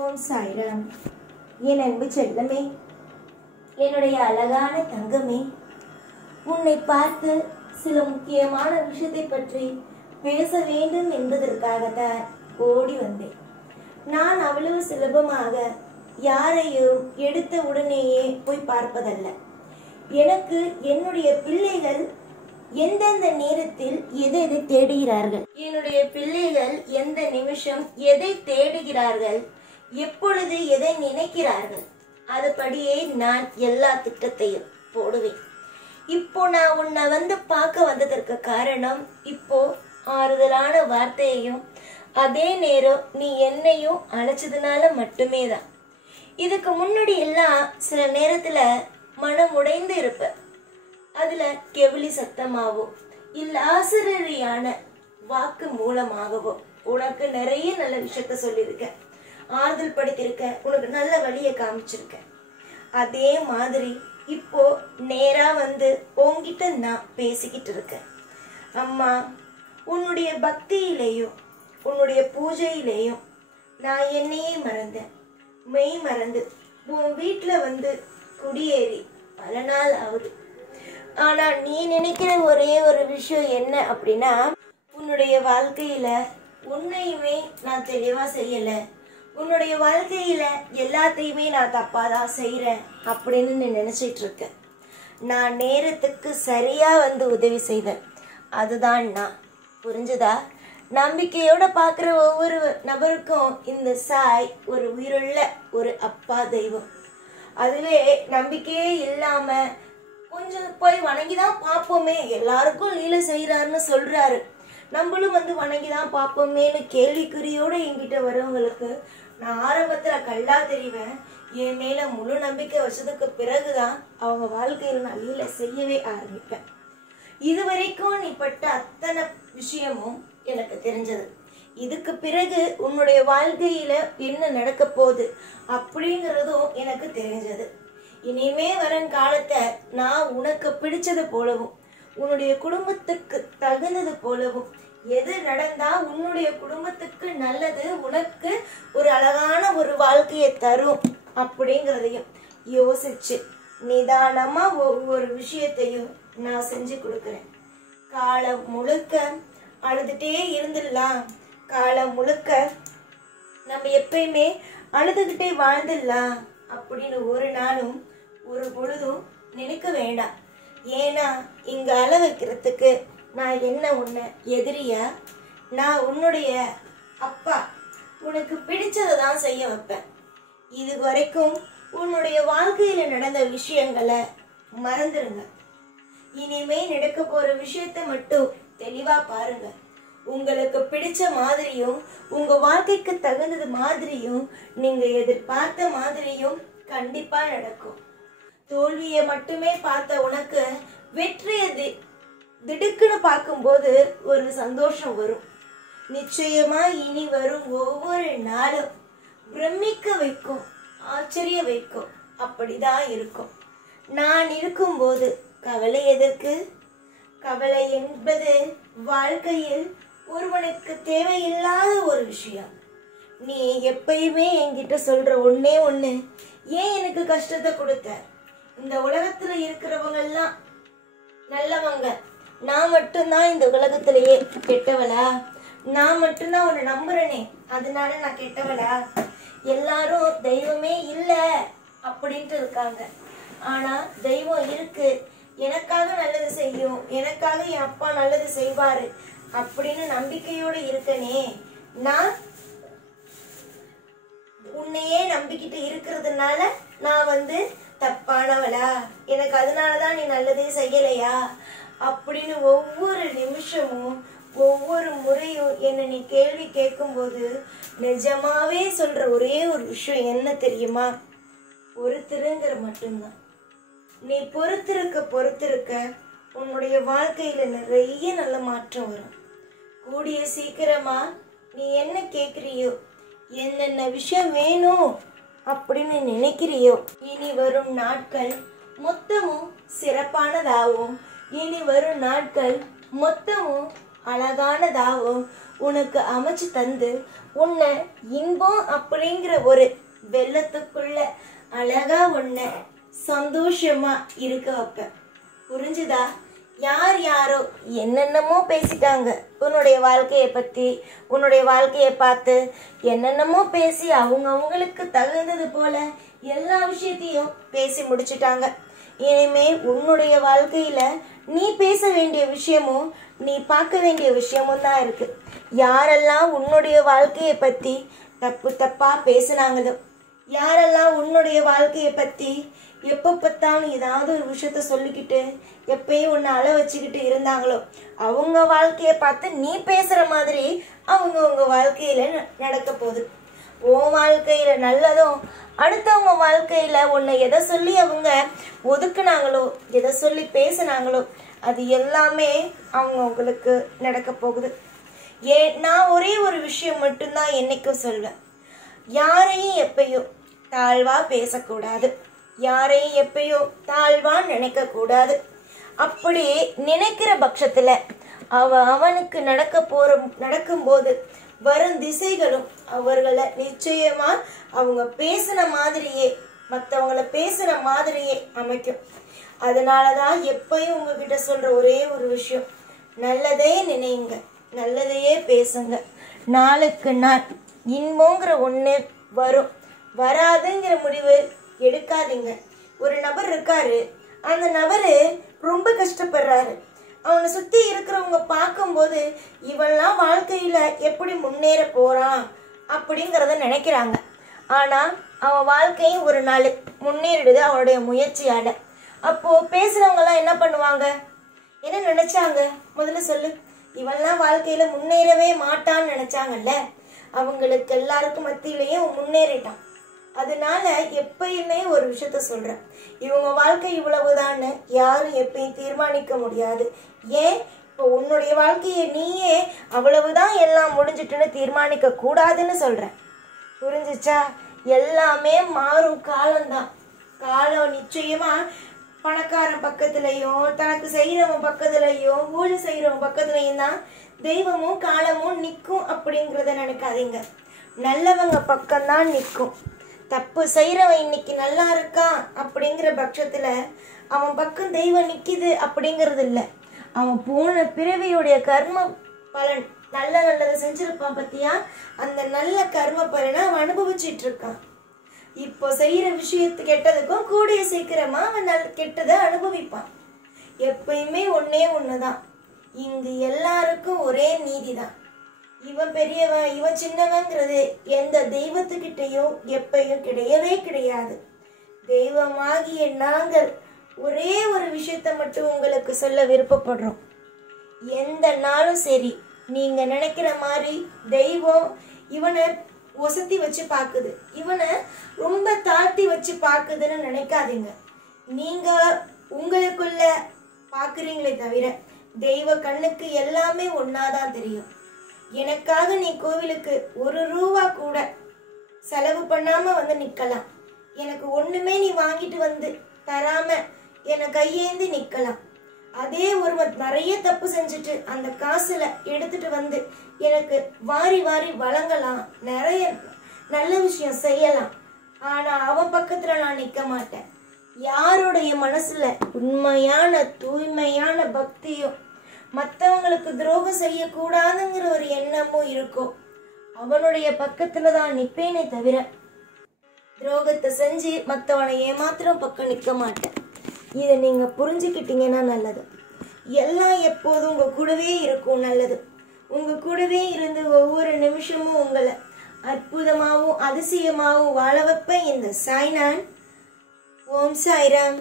ஓம் சாய்ராம். என் அன்பு செல்லமே, என்னுடைய அழகான தங்கமே, உன்னை பார்த்து சில முக்கியமான விஷயத்தை பற்றி பேச வேண்டும் என்பதற்காகத்தான் ஓடி வந்தேன். நான் அவ்வளவு சுலபமாக யாரையும் எடுத்த உடனேயே போய் பார்ப்பதல்ல. எனக்கு என்னுடைய பிள்ளைகள் எந்தெந்த நேரத்தில் எதை தேடுகிறார்கள், என்னுடைய பிள்ளைகள் எந்த நிமிஷம் எதை தேடுகிறார்கள், எப்பொழுது எதை நினைக்கிறார்கள், அதுபடியே நான் எல்லா திட்டத்தையும் போடுவேன். இப்போ நான் உன்னை பார்க்க வந்ததற்கு காரணம், இப்போ ஆறுதலான வார்த்தையையும் அதே நேரம் நீ என்னையும் அழைச்சதுனால மட்டுமே தான். இதுக்கு முன்னாடி எல்லாம் சில நேரத்துல மனம் உடைந்து இருப்ப, அதுல கெவிலி சத்தமாவோ இல்ல ஆசிரியரியான வாக்கு மூலமாகவோ உனக்கு நிறைய நல்ல விஷயத்த சொல்லியிருக்க, ஆறுதல் படுத்திருக்க, உனக்கு நல்ல வழியை காமிச்சிருக்க. அதே மாதிரி இப்போ நேரா உன்கிட்ட நான் பேசிக்கிட்டு இருக்கேன். அம்மா, உன்னுடைய பக்தியிலேயும் உன்னுடைய பூஜையிலேயும் நான் என்னையே மறந்தேன். மெய் மறந்து உன் வீட்டுல குடியேறி பல நாள் ஆகுது. ஆனா நீ நினைக்கிற ஒரே ஒரு விஷயம் என்ன அப்படின்னா, உன்னுடைய வாழ்க்கையில உன்னையுமே நான் தெளிவா செய்யல, உன்னுடைய வாழ்க்கையில எல்லாத்தையுமே நான் தப்பாதான் செய்யறேன் அப்படின்னு நீ நினைச்சிட்டு இருக்க. நான் நேரத்துக்கு சரியா உதவி செய்வேன், அதுதான் நான். புரிஞ்சுதா? நம்பிக்கையோட பாக்குற ஒவ்வொரு நபருக்கும் இந்த சாய் ஒரு உயிருள்ள ஒரு அப்பா தெய்வம். அதுவே நம்பிக்கையே இல்லாம கொஞ்சம் போய் வணங்கிதான் பார்ப்போமே, எல்லாருக்கும் லீலை செய்யறாருன்னு சொல்றாரு, நம்மளும் வணங்கிதான் பார்ப்போமேன்னு கேள்விக்குறியோட என்கிட்ட வரவங்களுக்கு நான் ஆரம்பத்துல கல்லா தெரிவேன். என் மேல முழு நம்பிக்கை வச்சதுக்கு பிறகுதான் அவங்க வாழ்க்கையில நான் லீலை செய்யவே ஆரம்பிப்பேன். இதுவரைக்கும் நீ பட்ட அத்தனை விஷயமும் எனக்கு தெரிஞ்சது. இதுக்கு பிறகு உன்னுடைய வாழ்க்கையில என்ன நடக்க போகுது அப்படிங்கறதும் எனக்கு தெரிஞ்சது. இனிமே வரும் காலத்தை நான் உனக்கு பிடிச்சது போலவும் உன்னுடைய குடும்பத்துக்கு தகுந்தது போலவும் எது நடந்தா உன்னுடைய குடும்பத்துக்கு நல்லது, உனக்கு ஒரு அழகான ஒரு வாழ்க்கையை தரும் அப்படிங்கறதையும் யோசிச்சு நிதானமா ஒவ்வொரு விஷயத்தையும் நான் செஞ்சு கொடுக்கறேன். காலம் முழுக்க அழுதுட்டே இருந்துடலாம், காலம் முழுக்க நம்ம எப்பயுமே அழுதுகிட்டே வாழ்ந்துடலாம் அப்படின்னு ஒரு நாளும் ஒரு பொழுதும் நினைக்க வேண்டாம். ஏன்னா இங்க அழ வைக்கிறதுக்கு நான் என்ன உன்னை எதிரியா? நான் உன்னுடைய அப்பா, உனக்கு பிடிச்சதை தான் செய்ய வைப்பேன். இது வரைக்கும் உன்னுடைய வாழ்க்கையில நடந்த விஷயங்களை மறந்துடுங்க. இனிமே நடக்க போற விஷயத்த மட்டும் தெளிவா பாருங்க. உங்களுக்கு பிடிச்ச மாதிரியும் உங்க வாழ்க்கைக்கு தகுந்தது மாதிரியும் நீங்க எதிர்பார்த்த மாதிரியும் கண்டிப்பா நடக்கும். தோல்வியை மட்டுமே பார்த்த உனக்கு வெற்றியை திடுக்குன்னு பார்க்கும்போது ஒரு சந்தோஷம் வரும். நிச்சயமா இனி வரும் ஒவ்வொரு நாளும் பிரமிக்க வைக்கும், ஆச்சரிய வைக்கும். அப்படிதான் இருக்கும். நான் இருக்கும்போது கவலை எதற்கு? கவலை என்பது வாழ்க்கையில் ஒருவனுக்கு தேவையில்லாத ஒரு விஷயம். நீ எப்பயுமே என்கிட்ட சொல்ற ஒன்னே ஒண்ணு, ஏன் எனக்கு கஷ்டத்தை கொடுத்த? இந்த உலகத்துல இருக்கிறவங்க எல்லாம் நல்லவங்க, நான் மட்டும்தான் இந்த உலகத்திலேயே கெட்டவளா? நான் மட்டும்தான் உன்னை நம்புறேனே, அதனால நான் கெட்டவளா? எல்லாரும் தெய்வமே இல்ல அப்படின்ட்டு இருக்காங்க. ஆனா தெய்வம் இருக்கு, எனக்காக நல்லது செய்யும், எனக்காக என் அப்பா நல்லது செய்வாரு அப்படின்னு நம்பிக்கையோட இருக்கனே. நான் உன்னையே நம்பிக்கிட்டு இருக்கிறதுனால நான் தப்பானவளா? எனக்கு அதனாலதான் நீ நல்லதே செய்யலையா அப்படின்னு ஒவ்வொரு நிமிஷமும் ஒவ்வொரு முறையும் என்ன நீ கேள்வி கேட்கும் போது நிஜமாவே சொல்ற ஒரே ஒரு விஷயம் என்ன தெரியுமா? பொறுத்திருங்கிற மட்டும்தான். நீ பொறுத்திருக்க உன்னுடைய வாழ்க்கையில நிறைய நல்ல மாற்றம் வரும். கூடிய சீக்கிரமா நீ என்ன கேக்குறியோ, என்னென்ன விஷயம் வேணும் அப்படின்னு நினைக்கிறியோ, இனி வரும் நாட்கள் மொத்தமும் சிறப்பானதாகவும் இனி வரும் நாட்கள் மொத்தமும் அழகானதாகவும் உனக்கு அமைச்சு தந்து உன்னை இன்பம் அப்படிங்கிற ஒரு வெள்ளத்துக்குள்ள அழகா உன்னை சந்தோஷமா இருக்க வைப்பேன். புரிஞ்சுதா? யார் யாரோ என்னென்னமோ பேசிட்டாங்க உன்னுடைய வாழ்க்கையை பற்றி, உன்னுடைய வாழ்க்கையை பார்த்து என்னென்னமோ பேசி அவங்களுக்கு தகுந்தது போல எல்லா விஷயத்தையும் பேசி முடிச்சிட்டாங்க. இனிமே உன்னுடைய வாழ்க்கையில நீ பேச வேண்டிய விஷயமும் நீ பார்க்க வேண்டிய விஷயமும் தான் இருக்கு. யாரெல்லாம் உன்னுடைய வாழ்க்கையை பற்றி தப்பு தப்பா பேசினாங்களோ, யாரெல்லாம் உன்னுடைய வாழ்க்கையை பற்றி எப்போ பார்த்தாலும் ஏதாவது ஒரு விஷயத்த சொல்லிக்கிட்டு எப்பயும் உன்னை அழ வச்சுக்கிட்டு இருந்தாங்களோ, அவங்க வாழ்க்கையை பார்த்து நீ பேசுகிற மாதிரி உங்க வாழ்க்கையில நடக்க போகுது. உன் வாழ்க்கையில நல்லதும் அடுத்தவங்க வாழ்க்கையில உன்னை எதை சொல்லி அவங்க ஒதுக்குனாங்களோ, எதை சொல்லி பேசினாங்களோ, அது எல்லாமே உங்களுக்கு நடக்க போகுது. நான் ஒரே ஒரு விஷயம் மட்டும்தான் என்னைக்கும் சொல்வேன். யாரையும் எப்பயும் தாழ்வா பேசக்கூடாது, யாரையும் எப்பயும் தாழ்வா நினைக்க கூடாது. அப்படி நினைக்கிற பட்சத்துல அவனுக்கு நடக்கும்போது வரும் திசைகளும் அவர்களை நிச்சயமா அவங்க பேசின மாதிரியே, மற்றவங்களை பேசின மாதிரியே அமைக்கும். அதனாலதான் எப்பயும் உங்ககிட்ட சொல்ற ஒரே ஒரு விஷயம், நல்லதே நினைங்க, நல்லதையே பேசுங்க. நாளுக்கு நாள் இன்பங்கிற ஒண்ணு வரும், வராதுங்கிற முடிவு எடுக்காதீங்க. ஒரு நபர் இருக்காரு, அந்த நபரு ரொம்ப கஷ்டப்படுறாரு. அவனை சுத்தி இருக்கிறவங்க பார்க்கும்போது இவெல்லாம் வாழ்க்கையில எப்படி முன்னேற போறான் அப்படிங்கிறத நினைக்கிறாங்க. ஆனா அவன் வாழ்க்கையும் ஒரு நாள் முன்னேறிடுது அவனுடைய முயற்சியால. அப்போ பேசுறவங்க எல்லாம் என்ன பண்ணுவாங்க, என்ன நினைச்சாங்க முதல்ல சொல்லு? இவெல்லாம் வாழ்க்கையில முன்னேறவே மாட்டான்னு நினைச்சாங்கல்ல, அவங்களுக்கு எல்லாருக்கும் மத்தியிலையும் முன்னேறிட்டான். அதனால எப்பயுமே ஒரு விஷயத்த சொல்றேன், இவங்க வாழ்க்கை இவ்வளவுதான்னு யாரும் எப்பயும் தீர்மானிக்க முடியாது. ஏன் இப்போ உன்னுடைய வாழ்க்கையை நீயே அவ்வளவுதான் எல்லாம் முடிஞ்சிட்டுன்னு தீர்மானிக்க கூடாதுன்னு சொல்றேன். புரிஞ்சிச்சா? எல்லாமே மாறும் காலம்தான். காலம் நிச்சயமா பணக்காரன் பக்கத்துலயும் தனக்கு செய்யறவன் பக்கத்துலயும் ஊழி செய்யறவன் பக்கத்துலயும் தான் தெய்வமும் காலமும் நிற்கும் அப்படிங்கிறத நினைக்காதீங்க. நல்லவங்க பக்கம்தான் நிற்கும். தப்பு செய்யறவன் இன்னைக்கு நல்லா இருக்கான் அப்படிங்கிற பட்சத்துல அவன் பக்கம் தெய்வம் நிக்குது அப்படிங்கிறது இல்லை. அவன் போன பிறவியுடைய கர்ம பலன் நல்லதை செஞ்சிருப்பான் பத்தியா, அந்த நல்ல கர்ம பலனை அவன் அனுபவிச்சிட்டு இருக்கான். இப்போ செய்யற விஷயத்து கெட்டதுக்கும் கூடிய சீக்கிரமா அவன் கெட்டதை அனுபவிப்பான். எப்பயுமே ஒன்னே ஒண்ணுதான், இங்கு எல்லாருக்கும் ஒரே நீதிதான். இவன் பெரியவன் இவன் சின்னவங்கிறது எந்த தெய்வத்துக்கிட்டையும் எப்பயும் கிடையவே கிடையாது. தெய்வமாகிய நாங்கள் ஒரே ஒரு விஷயத்த மட்டும் உங்களுக்கு சொல்ல விருப்பப்படுறோம். எந்த நாளும் சரி, நீங்க நினைக்கிற மாதிரி தெய்வம் இவனை ஒசத்தி வச்சு பாக்குது, இவனை ரொம்ப தாழ்த்தி வச்சு பாக்குதுன்னு நினைக்காதீங்க. நீங்க உங்களுக்குள்ள பாக்குறீங்களே தவிர தெய்வ கண்ணுக்கு எல்லாமே ஒன்னாதான் தெரியும். எனக்காக நீ கோவிலுக்கு 1 ரூபா கூட செலவு பண்ணாம வந்து நிக்கலாம், எனக்கு ஒண்ணுமே நீ வாங்கிட்டு வந்து தராம என்னை கையேந்தி நிக்கலாம். அதே ஒருவர் நிறைய தப்பு செஞ்சுட்டு அந்த காசுல எடுத்துட்டு வந்து எனக்கு வாரி வாரி வழங்கலாம், நிறைய நல்ல விஷயம் செய்யலாம். ஆனா அவன் பக்கத்துல நான் நிக்க மாட்டேன். யாருடைய மனசுல உண்மையான தூய்மையான பக்தியும் மற்றவங்களுக்கு துரோகம் செய்யக்கூடாதுங்கிற ஒரு எண்ணமும் இருக்கோ அவனுடைய பக்கத்துல தான் நிப்பேனே தவிர துரோகத்தை செஞ்சு மற்றவனை ஏமாத்திரம் பக்கம் நிற்க மாட்டேன். இதை நீங்க புரிஞ்சுக்கிட்டீங்கன்னா நல்லது. எல்லாம் எப்போதும் உங்க கூடவே இருக்கும் நல்லது. உங்க கூடவே இருந்து ஒவ்வொரு நிமிஷமும் உங்களை அற்புதமாகவும் அதிசயமாகவும் வாழ வைப்பேன் இந்த சாய்நான். ஓம் சாய்ராம்.